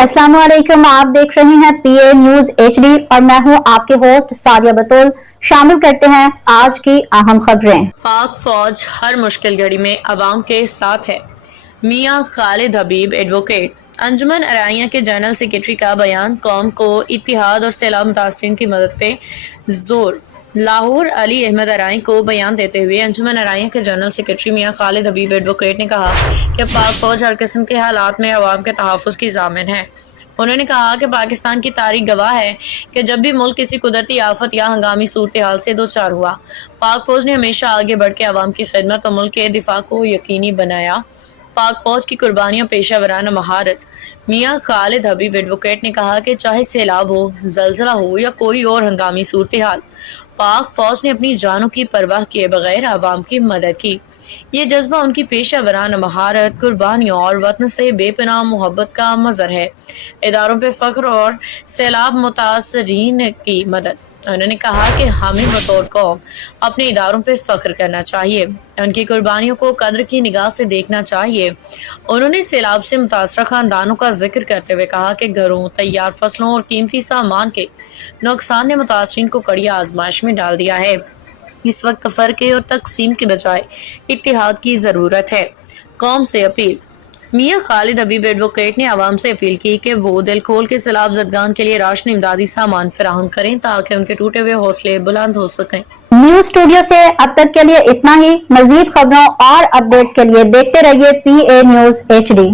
अस्सलाम वालेकुम। आप देख रहे हैं पीए न्यूज एचडी और मैं हूं आपके होस्ट सादिया बतूल। शामिल करते हैं आज की अहम खबरें। पाक फौज हर मुश्किल घड़ी में अवाम के साथ है। मियां खालिद हबीब एडवोकेट। अंजुमन अराइया के जनरल सेक्रेटरी का बयान कौम को इत्तिहाद और सैलाब मुतासरीन की मदद पे जोर। लाहौर अली अहमद अराई को बयान देते हुए अंजुमन अराइया के जनरल सेक्रेटरी मियां खालिद हबीब एडवोकेट ने कहा कि पाक फौज हर किस्म के हालात में अवाम के तहफ़्फ़ुज़ की ज़ामिन है। उन्होंने कहा कि पाकिस्तान की तारीख गवाह है कि जब भी मुल्क किसी कुदरती आफत या हंगामी सूरत हाल से दो चार हुआ, पाक फौज ने हमेशा आगे बढ़ के अवाम की खिदमत और मुल्क के दिफा को यकीनी बनाया। पाक फौज की कुर्बानियां पेशा वराना महारत। मियां खालिद हबीब एडवोकेट ने कहा कि चाहे सैलाब हो, जलजला हो या कोई और हंगामी सूरत हाल, पाक फौज ने अपनी जानों की परवाह किए बगैर अवाम की मदद की। ये जज्बा उनकी पेशा वराना महारत, कुर्बानियों और वतन से बेपनाह मोहब्बत का मज़हर है। इदारों पे फ़ख्र और सैलाब मुतासरीन की मदद। उन्होंने कहा कि हमें बतौर कौम अपने इदारों पे फ़ख्र करना चाहिए, उनकी कुर्बानियों को कद्र की निगाह से देखना चाहिए। उन्होंने सैलाब से मुतासरा खानदानों का जिक्र करते हुए कहा कि घरों, तैयार फसलों और कीमती सामान के नुकसान ने मुतासरीन को कड़ी आजमाइश में डाल दिया है। इस वक्त तफरके और तकसीम के बजाय इत्तिहाद की ज़रूरत है। कौम से अपील। मियां खालिद हबीब एडवोकेट ने आवाम से अपील की कि वो दिल खोल के सैलाब ज़दगान के लिए राशन इमदादी सामान फराहम करें ताकि उनके टूटे हुए हौसले बुलंद हो सकें। न्यूज स्टूडियो से अब तक के लिए इतना ही। मजीद खबरों और अपडेट्स के लिए देखते रहिए पीए न्यूज एचडी।